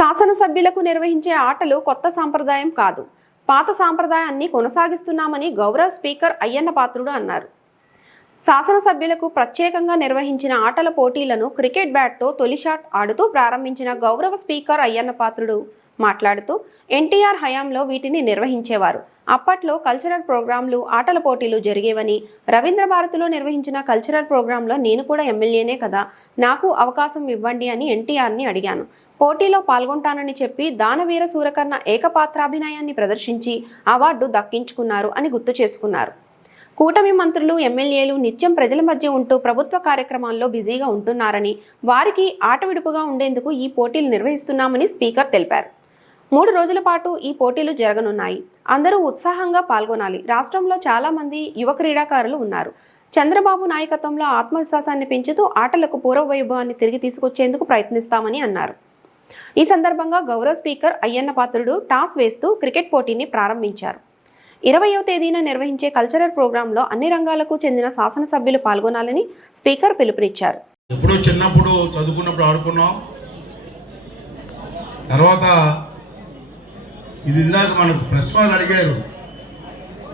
శాసనసభ్యులకు నిర్వహించే ఆటలు కొత్త సాంప్రదాయం కాదు, పాత సాంప్రదాయాన్ని కొనసాగిస్తున్నామని గౌరవ స్పీకర్ అయ్యన్న పాత్రుడు అన్నారు. శాసనసభ్యులకు ప్రత్యేకంగా నిర్వహించిన ఆటల పోటీలను క్రికెట్ బ్యాట్తో తొలి షాట్ ఆడుతూ ప్రారంభించిన గౌరవ స్పీకర్ అయ్యన్న పాత్రుడు మాట్లాడుతూ ఎన్టీఆర్ హయాంలో వీటిని నిర్వహించేవారు. అప్పట్లో కల్చరల్ ప్రోగ్రాంలు, ఆటల పోటీలు జరిగేవని, రవీంద్ర భారతిలో నిర్వహించిన కల్చరల్ ప్రోగ్రాంలో నేను కూడా ఎమ్మెల్యేనే కదా, నాకు అవకాశం ఇవ్వండి అని ఎన్టీఆర్ని అడిగాను. పోటీలో పాల్గొంటానని చెప్పి దానవీర సూరకర్ణ ఏకపాత్రాభినయాన్ని ప్రదర్శించి అవార్డు దక్కించుకున్నారు అని గుర్తు చేసుకున్నారు. కూటమి మంత్రులు, ఎమ్మెల్యేలు నిత్యం ప్రజల మధ్య ఉంటూ ప్రభుత్వ కార్యక్రమాల్లో బిజీగా ఉంటున్నారని, వారికి ఆట విడుపుగా ఉండేందుకు ఈ పోటీలు నిర్వహిస్తున్నామని స్పీకర్ తెలిపారు. 3 రోజుల పాటు ఈ పోటీలు జరగనున్నాయి. అందరూ ఉత్సాహంగా పాల్గొనాలి. రాష్ట్రంలో చాలా మంది యువ క్రీడాకారులు ఉన్నారు. చంద్రబాబు నాయకత్వంలో ఆత్మవిశ్వాసాన్ని పెంచుతూ ఆటలకు పూర్వ వైభవాన్ని తిరిగి తీసుకొచ్చేందుకు ప్రయత్నిస్తామని అన్నారు. ఈ సందర్భంగా గౌరవ స్పీకర్ అయ్యన్న పాత్రుడు టాస్ వేస్తూ క్రికెట్ పోటీని ప్రారంభించారు. 20వ తేదీన నిర్వహించే కల్చరల్ ప్రోగ్రాంలో అన్ని రంగాలకు చెందిన శాసనసభ్యులు పాల్గొనాలని స్పీకర్ పిలుపునిచ్చారు. ఎప్పుడో చిన్నప్పుడు చదువుకున్నప్పుడు ఆడుకున్నాం. తర్వాత ఇది ఇందాక మనకు ప్రెస్ వాళ్ళు అడిగారు,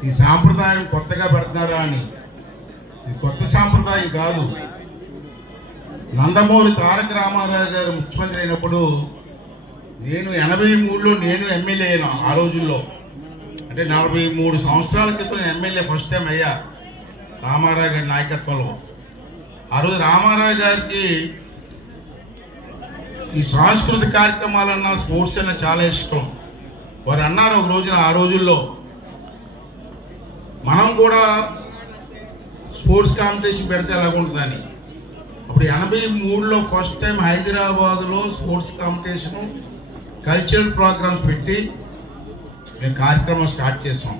ఈ సాంప్రదాయం కొత్తగా పెడుతున్నారా అని. ఇది కొత్త సాంప్రదాయం కాదు. నందమూరి తారక రామారావు గారు ముఖ్యమంత్రి అయినప్పుడు నేను 83లో నేను ఎమ్మెల్యే అయినా. ఆ రోజుల్లో అంటే 43 సంవత్సరాల క్రితం ఎమ్మెల్యే ఫస్ట్ టైం అయ్యా రామారావు గారి నాయకత్వంలో. ఆ రోజు రామారావు గారికి ఈ సాంస్కృతిక కార్యక్రమాలన్నా, స్పోర్ట్స్ అన్నా చాలా ఇష్టం. వారు అన్నారు ఒక రోజున, ఆ రోజుల్లో మనం కూడా స్పోర్ట్స్ కాంపిటీషన్ పెడితే ఎలాగుంటుందని. అప్పుడు 83లో ఫస్ట్ టైం హైదరాబాద్లో స్పోర్ట్స్ కాంపిటీషను, కల్చరల్ ప్రోగ్రామ్స్ పెట్టి మేము కార్యక్రమం స్టార్ట్ చేసాం.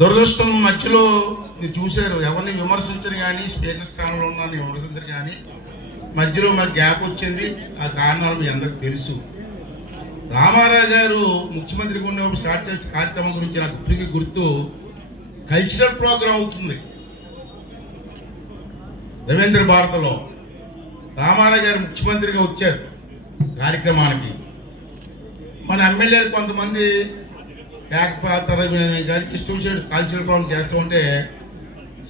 దురదృష్టం మధ్యలో మీరు చూశారు, ఎవరిని విమర్శించరు కానీ, స్పీకర్ స్థానంలో ఉన్న విమర్శించరు కానీ, మధ్యలో మరి గ్యాప్ వచ్చింది. ఆ కారణాలు మీ అందరికి తెలుసు. రామారావు గారు ముఖ్యమంత్రిగా ఉన్నప్పుడు స్టార్ట్ చేసే కార్యక్రమం గురించి నాకు ఇప్పటికీ గుర్తు. కల్చరల్ ప్రోగ్రాం అవుతుంది రవీంద్ర భారతిలో. రామారావు గారు ముఖ్యమంత్రిగా వచ్చారు కార్యక్రమానికి. మన ఎమ్మెల్యేలు కొంతమంది ఏకపాత్ర కానీ ఇష్టం కల్చరల్ ప్రోగ్రాం చేస్తూ ఉంటే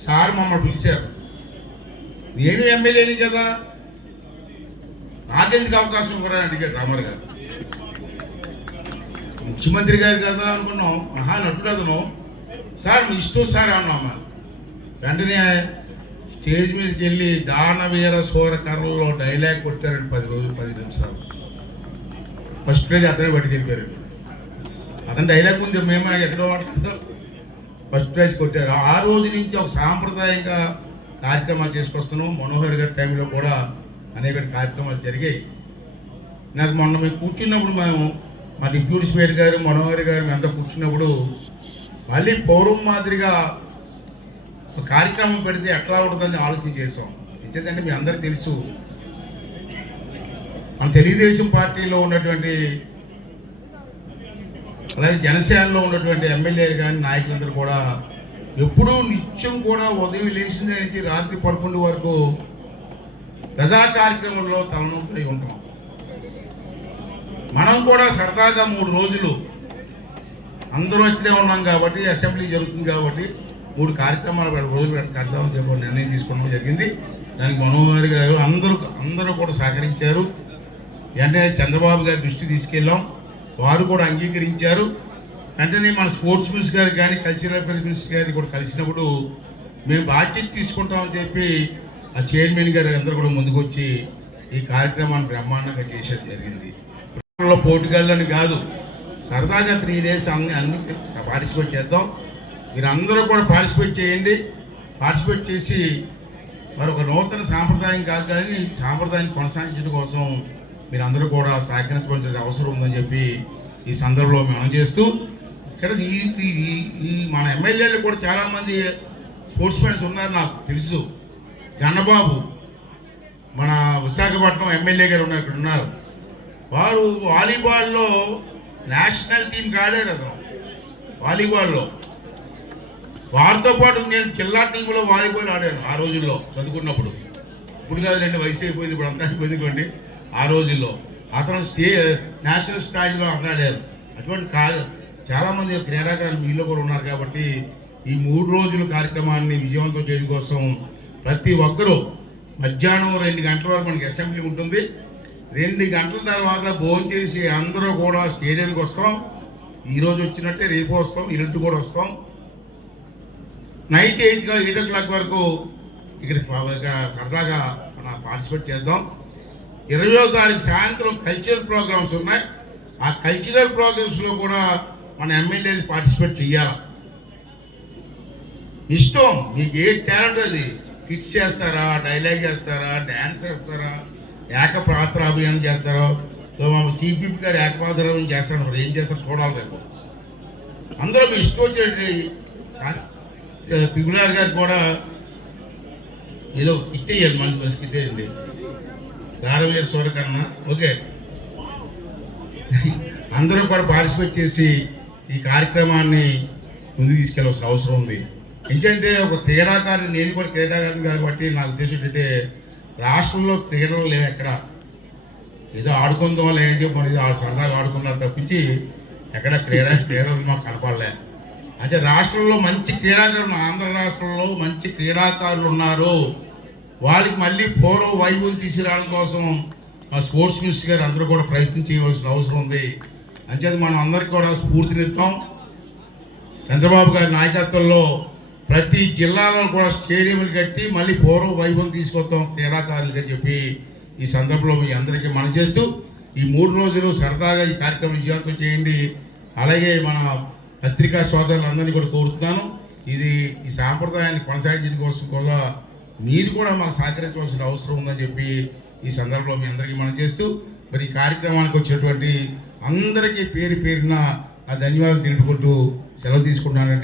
సార్ మమ్మల్ని పిలిచారు. నేను ఎమ్మెల్యేని కదా, నాకెందుకు అవకాశం ఇవ్వరని అడిగారు రామారావు గారు. ముఖ్యమంత్రి గారు కదా అనుకున్నాం, మహానటుడు అతను. సార్ మీ ఇష్టం సార్ అన్నామా. వెంటనే స్టేజ్ మీదకి వెళ్ళి దానవీర సూరకర్ణలో డైలాగ్ కొట్టారండి. 10 నిమిషాలు. ఫస్ట్ ప్రైజ్ అతనే పట్టుకెళ్ళిపోయారు. అతని డైలాగ్ ముందు మేము ఎక్కడో ఆడుకుందాం, ఫస్ట్ ప్రైజ్ కొట్టారు. ఆ రోజు నుంచి ఒక సాంప్రదాయంగా కార్యక్రమాలు చేసుకొస్తున్నాం. మనోహర్ గారి టైంలో కూడా అనేక కార్యక్రమాలు జరిగాయి. నాకు మొన్న మేము కూర్చున్నప్పుడు, మా డిప్యూటీ స్పీకర్ గారు, మనోహర్ గారు మేమంతా కూర్చున్నప్పుడు మళ్ళీ పౌరం మాదిరిగా ఒక కార్యక్రమం పెడితే ఎట్లా ఉంటుందని ఆలోచన చేసాం. ఎందుకంటే మీ అందరికీ తెలుసు, మన తెలుగుదేశం పార్టీలో ఉన్నటువంటి, అలాగే జనసేనలో ఉన్నటువంటి ఎమ్మెల్యేలు కానీ, నాయకులందరూ కూడా ఎప్పుడూ నిత్యం కూడా ఉదయం లేచిన నుంచి రాత్రి 11 వరకు ప్రజా కార్యక్రమంలో తలనొప్పి ఉంటాం. మనం కూడా సరదాగా 3 రోజులు అందరూ ఇక్కడే ఉన్నాం కాబట్టి, అసెంబ్లీ జరుగుతుంది కాబట్టి 3 కార్యక్రమాలు రోజులు కడతామని చెప్పి నిర్ణయం తీసుకోవడం జరిగింది. దానికి మనోహర్ గారు అందరూ కూడా సహకరించారు. వెంటనే చంద్రబాబు గారి దృష్టి తీసుకెళ్ళాం, వారు కూడా అంగీకరించారు. వెంటనే మన స్పోర్ట్స్ మినిస్టర్ గారు కానీ, కల్చరల్ అఫైర్స్ మినిస్టర్ గారిని కూడా కలిసినప్పుడు మేము బాధ్యత తీసుకుంటామని చెప్పి ఆ చైర్మన్ గారు అందరూ కూడా ముందుకు వచ్చి ఈ కార్యక్రమాన్ని బ్రహ్మాండంగా చేసేది జరిగింది. పోటీగాళ్ళని కాదు, సరదాగా 3 డేస్ అన్ని పార్టిసిపేట్ చేద్దాం. మీరు అందరూ కూడా పార్టిసిపేట్ చేయండి. పార్టిసిపేట్ చేసి మరి ఒక నూతన సాంప్రదాయం కాదు కానీ సాంప్రదాయం కొనసాగించడం కోసం మీరు అందరూ కూడా సహకరించవలసిన అవసరం ఉందని చెప్పి ఈ సందర్భంలో మనం చేస్తూ, ఇక్కడ ఈ మన ఎమ్మెల్యేలు కూడా చాలామంది స్పోర్ట్స్ మ్యాన్స్ ఉన్నారు. నాకు తెలుసు, గన్నబాబు మన విశాఖపట్నం ఎమ్మెల్యే గారు ఇక్కడ ఉన్నారు. వారు వాలీబాల్లో నేషనల్ టీంకి ఆడారు. అతను వాలీబాల్లో వారితో పాటు నేను జిల్లా టీంలో వాలీబాల్ ఆడాను ఆ రోజుల్లో చదువుకున్నప్పుడు. ఇప్పుడు కాదు, 2 వయసు అయిపోయింది, ఇప్పుడు అంతా అయిపోయింది. ఆ రోజుల్లో. అతను నేషనల్ స్థాయిలో ఆడారు. అటువంటి చాలామంది క్రీడాకారులు మీలో కూడా ఉన్నారు కాబట్టి ఈ 3 రోజుల కార్యక్రమాన్ని విజయవంతం చేయడం కోసం ప్రతి ఒక్కరూ మధ్యాహ్నం 2 గంటల వరకు మనకి అసెంబ్లీ ఉంటుంది. 2 గంటల తర్వాత భోజనం చేసి అందరూ కూడా స్టేడియంకి వస్తాం. ఈరోజు వచ్చినట్టే రేపు వస్తాం, ఇల్లు కూడా వస్తాం. నైట్ 8 o'clock వరకు ఇక్కడ సరదాగా మనం పార్టిసిపేట్ చేద్దాం. 20వ తారీఖు సాయంత్రం కల్చరల్ ప్రోగ్రామ్స్ ఉన్నాయి. ఆ కల్చరల్ ప్రోగ్రామ్స్లో కూడా మన ఎమ్మెల్యేలు పార్టిసిపేట్ చేయాలి. ఇష్టం మీకు ఏ టాలెంట్ అది, కిట్స్ చేస్తారా, డైలాగ్ చేస్తారా, డ్యాన్స్ చేస్తారా, ఏకపాత్రాభియానం చేస్తారో, చీఫ్ విప్ గారు ఏకపాత్రాభియానం చేస్తారు. మరి ఏం చేస్తారో చూడాలి రేపు. అందరూ మీ ఇష్టం వచ్చేటి త్రిపులార్ గారు కూడా ఏదో కిట్ వేయాలి, మంచి కిట్ వేయండి. దారవీర సూరకర్ణ ఓకే. అందరూ కూడా పార్టిసిపేట్ చేసి ఈ కార్యక్రమాన్ని ముందుకు తీసుకెళ్ళవలసిన అవసరం ఉంది. ఎందుకంటే ఒక క్రీడాకారులు, నేను కూడా క్రీడాకారుని కాబట్టి నా ఉద్దేశం ఏంటంటే రాష్ట్రంలో క్రీడలు లేవు ఎక్కడ. ఏదో ఆడుకుందాం వల్ల ఏం చెప్పి ఇది సరదాగా ఆడుకున్నారు తప్పించి ఎక్కడ క్రీడలు మాకు కనపడలే. అంటే రాష్ట్రంలో మంచి క్రీడాకారులు, ఆంధ్ర రాష్ట్రంలో మంచి క్రీడాకారులు ఉన్నారు. వాళ్ళకి మళ్ళీ పూర్వ వైభవం తీసుకురావడం కోసం మా స్పోర్ట్స్ మినిస్టర్ గారు అందరూ కూడా ప్రయత్నం చేయవలసిన అవసరం ఉంది. అంచేది మనం అందరికీ కూడా స్ఫూర్తినిస్తాం. చంద్రబాబు గారి నాయకత్వంలో ప్రతి జిల్లాలో కూడా స్టేడియంలు కట్టి మళ్ళీ పూర్వ వైభవం తీసుకొస్తాం క్రీడాకారులకి అని చెప్పి ఈ సందర్భంలో మీ అందరికీ మనం చేస్తూ ఈ 3 రోజులు సరదాగా ఈ కార్యక్రమం విజయవంతం చేయండి. అలాగే మన పత్రికా సోదరులందరినీ కూడా కోరుతున్నాను, ఇది ఈ సాంప్రదాయాన్ని కొనసాగించడం కోసం కూడా మీరు కూడా మాకు సహకరించవలసిన అవసరం ఉందని చెప్పి ఈ సందర్భంలో మీ అందరికీ మనం చేస్తూ మరి ఈ కార్యక్రమానికి వచ్చినటువంటి అందరికీ పేరు పేరున ఆ ధన్యవాదాలు తెలుపుకుంటూ సెలవు తీసుకుంటున్నానండి.